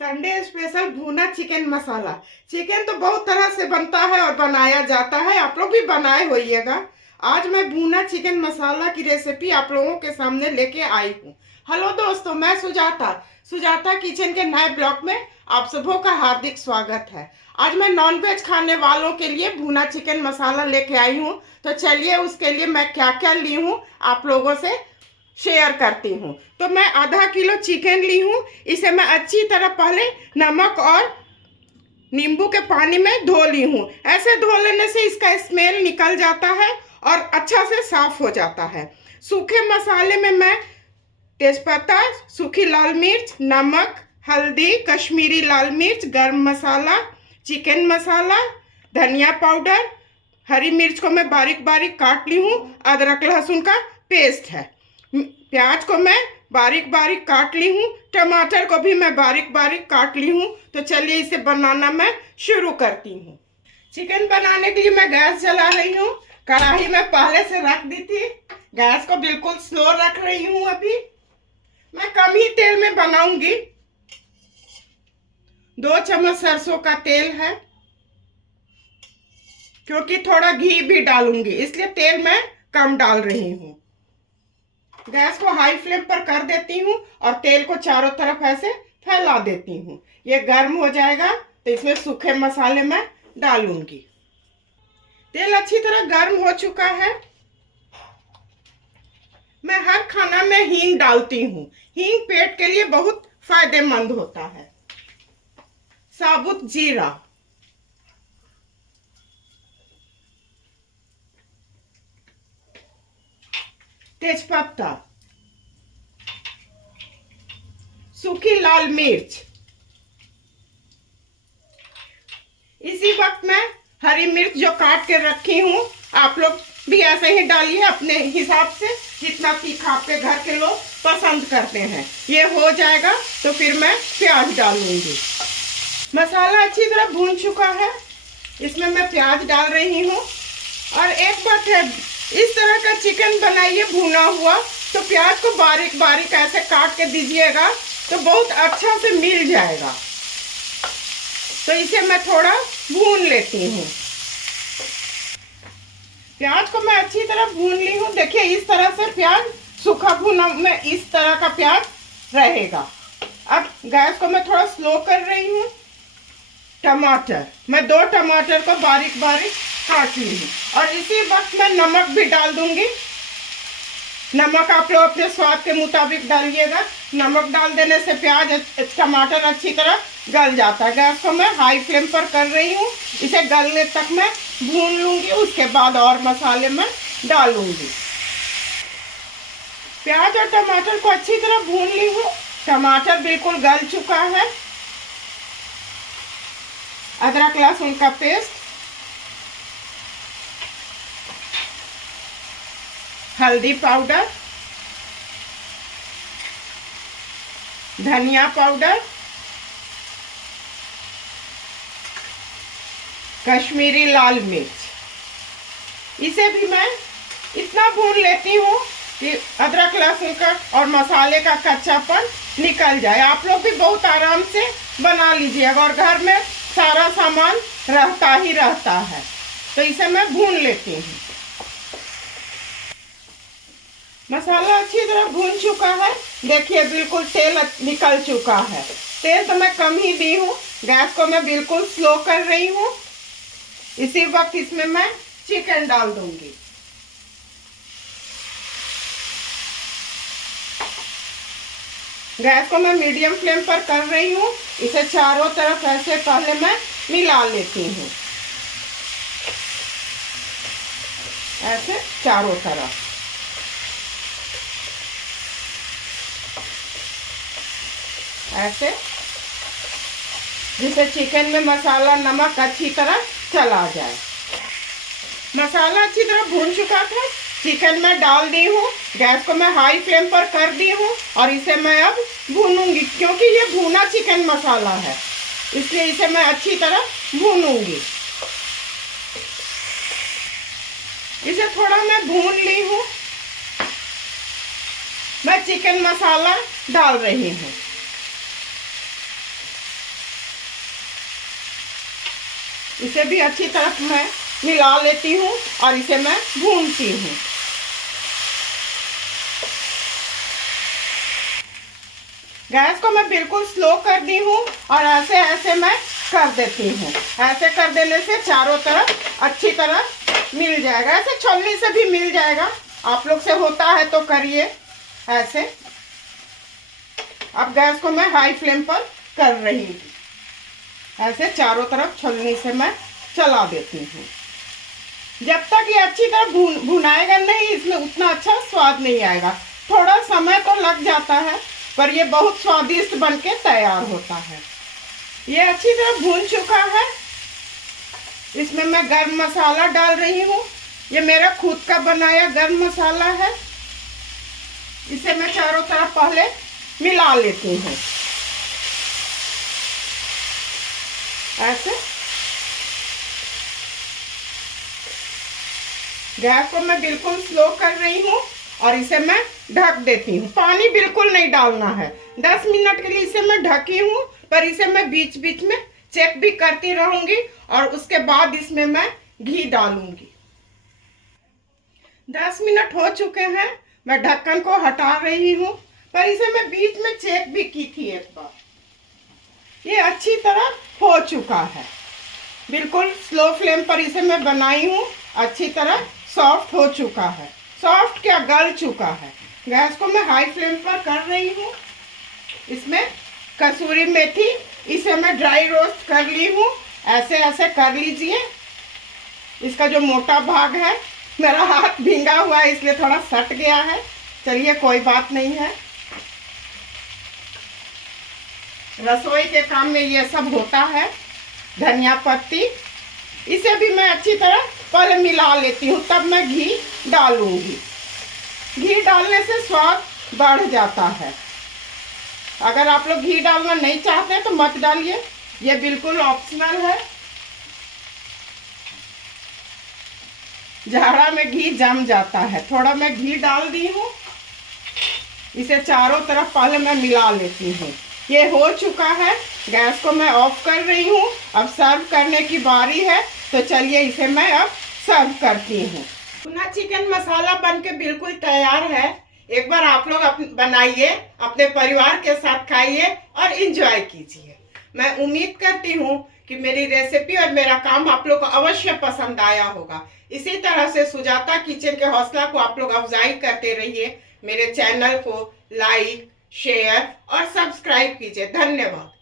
Sunday special भुना chicken मसाला। Chicken तो बहुत तरह से बनता है और बनाया जाता है, आप लोग भी बनाए होइएगा। आज मैं भुना चिकन मसाला की रेसिपी आप लोगों के सामने लेके आई हूँ। हेलो दोस्तों, मैं सुजाता सुजाता किचन के नए ब्लॉग में आप सबों का हार्दिक स्वागत है। आज मैं नॉनवेज खाने वालों के लिए भुना चिकन मसाला लेके आई हूँ। तो चलिए उसके लिए मैं क्या क्या ली हूँ आप लोगों से शेयर करती हूँ। तो मैं आधा किलो चिकन ली हूँ। इसे मैं अच्छी तरह पहले नमक और नींबू के पानी में धो ली हूँ। ऐसे धो लेने से इसका स्मेल निकल जाता है और अच्छा से साफ हो जाता है। सूखे मसाले में मैं तेजपत्ता, सूखी लाल मिर्च, नमक, हल्दी, कश्मीरी लाल मिर्च, गरम मसाला, चिकन मसाला, धनिया पाउडर, हरी मिर्च को मैं बारीक बारीक काट ली हूँ। अदरक लहसुन का पेस्ट है। प्याज को मैं बारीक बारीक काट ली हूँ। टमाटर को भी मैं बारीक बारीक काट ली हूँ। तो चलिए इसे बनाना मैं शुरू करती हूँ। चिकन बनाने के लिए मैं गैस जला रही हूँ। कढ़ाई में पहले से रख दी थी। गैस को बिल्कुल स्लो रख रही हूँ। अभी मैं कम ही तेल में बनाऊंगी। 2 चम्मच सरसों का तेल है, क्योंकि थोड़ा घी भी डालूंगी, इसलिए तेल मैं कम डाल रही हूँ। गैस को हाई फ्लेम पर कर देती हूँ और तेल को चारों तरफ ऐसे फैला देती हूँ। ये गर्म हो जाएगा तो इसमें सूखे मसाले मैं डालूंगी। तेल अच्छी तरह गर्म हो चुका है। मैं हर खाना में हींग डालती हूँ। हींग पेट के लिए बहुत फायदेमंद होता है। साबुत जीरा, तेजपत्ता, सूखी लाल मिर्च। इसी वक्त मैं हरी मिर्च जो काट के रखी हूँ, आप लोग भी ऐसे ही डालिए अपने हिसाब से, जितना तीखा आपके घर के लोग पसंद करते हैं। ये हो जाएगा तो फिर मैं प्याज डालूंगी। मसाला अच्छी तरह भून चुका है। इसमें मैं प्याज डाल रही हूँ। और एक बात है, इस तरह का चिकन बनाइए भुना हुआ तो प्याज को बारीक बारीक ऐसे काट के दीजिएगा तो बहुत अच्छा से मिल जाएगा। तो इसे मैं थोड़ा भून लेती हूँ। प्याज को मैं अच्छी तरह भून ली हूँ। देखिए इस तरह से प्याज सूखा भुना में इस तरह का प्याज रहेगा। अब गैस को मैं थोड़ा स्लो कर रही हूँ। टमाटर, मैं 2 टमाटर को बारीक बारीक काट ली हूँ और इसी वक्त मैं नमक भी डाल दूंगी। नमक आप लोग अपने स्वाद के मुताबिक डालिएगा। नमक डाल देने से प्याज टमाटर अच्छी तरह गल जाता है। गैस को मैं हाई फ्लेम पर कर रही हूँ। इसे गलने तक मैं भून लूंगी, उसके बाद और मसाले में डालूंगी। प्याज और टमाटर को अच्छी तरह भून ली हूँ। टमाटर बिल्कुल गल चुका है। अदरक लहसुन का पेस्ट, हल्दी पाउडर, धनिया पाउडर, कश्मीरी लाल मिर्च। इसे भी मैं इतना भून लेती हूँ कि अदरक लहसुन का और मसाले का कच्चापन निकल जाए। आप लोग भी बहुत आराम से बना लीजिएगा और घर में सारा सामान रहता ही रहता है। तो इसे मैं भून लेती हूँ। मसाला अच्छी तरह भून चुका है। देखिए बिल्कुल तेल निकल चुका है। तेल तो मैं कम ही दी हूँ। गैस को मैं बिल्कुल स्लो कर रही हूँ। इसी वक्त इसमें मैं चिकन डाल दूंगी। गैस को मैं मीडियम फ्लेम पर कर रही हूँ। इसे चारों तरफ ऐसे पहले मैं मिला लेती हूँ, ऐसे चारों तरफ। ऐसे जिससे चिकन में मसाला नमक अच्छी तरह चला जाए। मसाला अच्छी तरह भून चुका था। चिकन मैं डाल दी हूँ। गैस को मैं हाई फ्लेम पर कर दी हूँ और इसे मैं अब भूनूंगी, क्योंकि ये भुना चिकन मसाला है, इसलिए इसे मैं अच्छी तरह भूनूंगी। इसे थोड़ा मैं भून ली हूँ। मैं चिकन मसाला डाल रही हूँ। इसे भी अच्छी तरह मैं मिला लेती हूँ और इसे मैं भूनती हूँ। गैस को मैं बिल्कुल स्लो कर दी हूँ और ऐसे ऐसे मैं कर देती हूँ। ऐसे कर देने से चारों तरफ अच्छी तरह मिल जाएगा। ऐसे छोलनी से भी मिल जाएगा, आप लोग से होता है तो करिए ऐसे। अब गैस को मैं हाई फ्लेम पर कर रही हूँ। ऐसे चारों तरफ छोलनी से मैं चला देती हूँ। जब तक ये अच्छी तरह भुनाएगा नहीं, इसमें उतना अच्छा स्वाद नहीं आएगा। थोड़ा समय तो लग जाता है, पर ये बहुत स्वादिष्ट बनके तैयार होता है। ये अच्छी तरह भून चुका है। इसमें मैं गरम मसाला डाल रही हूँ। ये मेरा खुद का बनाया गरम मसाला है। इसे मैं चारों तरफ पहले मिला लेती हूँ ऐसे। गैस को मैं बिल्कुल स्लो कर रही हूँ और इसे मैं ढक देती हूँ। पानी बिल्कुल नहीं डालना है। 10 मिनट के लिए इसे मैं ढकी हूँ, पर इसे मैं बीच बीच में चेक भी करती रहूंगी और उसके बाद इसमें मैं घी डालूंगी। 10 मिनट हो चुके हैं। मैं ढक्कन को हटा रही हूँ, पर इसे मैं बीच में चेक भी की थी एक बार। ये अच्छी तरह हो चुका है। बिल्कुल स्लो फ्लेम पर इसे मैं बनाई हूँ। अच्छी तरह सॉफ्ट हो चुका है। सॉफ्ट क्या, गल चुका है। गैस को मैं हाई फ्लेम पर कर रही हूँ। इसमें कसूरी मेथी, इसे मैं ड्राई रोस्ट कर ली हूँ। ऐसे ऐसे कर लीजिए। इसका जो मोटा भाग है, मेरा हाथ भींगा हुआ है इसलिए थोड़ा सट गया है। चलिए कोई बात नहीं है, रसोई के काम में ये सब होता है। धनिया पत्ती, इसे भी मैं अच्छी तरह पहले मिला लेती हूँ, तब मैं घी डालूंगी। घी डालने से स्वाद बढ़ जाता है। अगर आप लोग घी डालना नहीं चाहते तो मत डालिए, ये बिल्कुल ऑप्शनल है। झाड़ा में घी जम जाता है। थोड़ा मैं घी डाल दी हूँ। इसे चारों तरफ पहले मैं मिला लेती हूँ। ये हो चुका है। गैस को मैं ऑफ कर रही हूँ। अब सर्व करने की बारी है, तो चलिए इसे मैं अब सर्व करती हूँ। भुना चिकन मसाला बनके बिल्कुल तैयार है। एक बार आप लोग बनाइए, अपने परिवार के साथ खाइए और एंजॉय कीजिए। मैं उम्मीद करती हूँ कि मेरी रेसिपी और मेरा काम आप लोग को अवश्य पसंद आया होगा। इसी तरह से सुजाता किचन के हौसला को आप लोग अफजाई करते रहिए। मेरे चैनल को लाइक, शेयर और सब्सक्राइब कीजिए। धन्यवाद।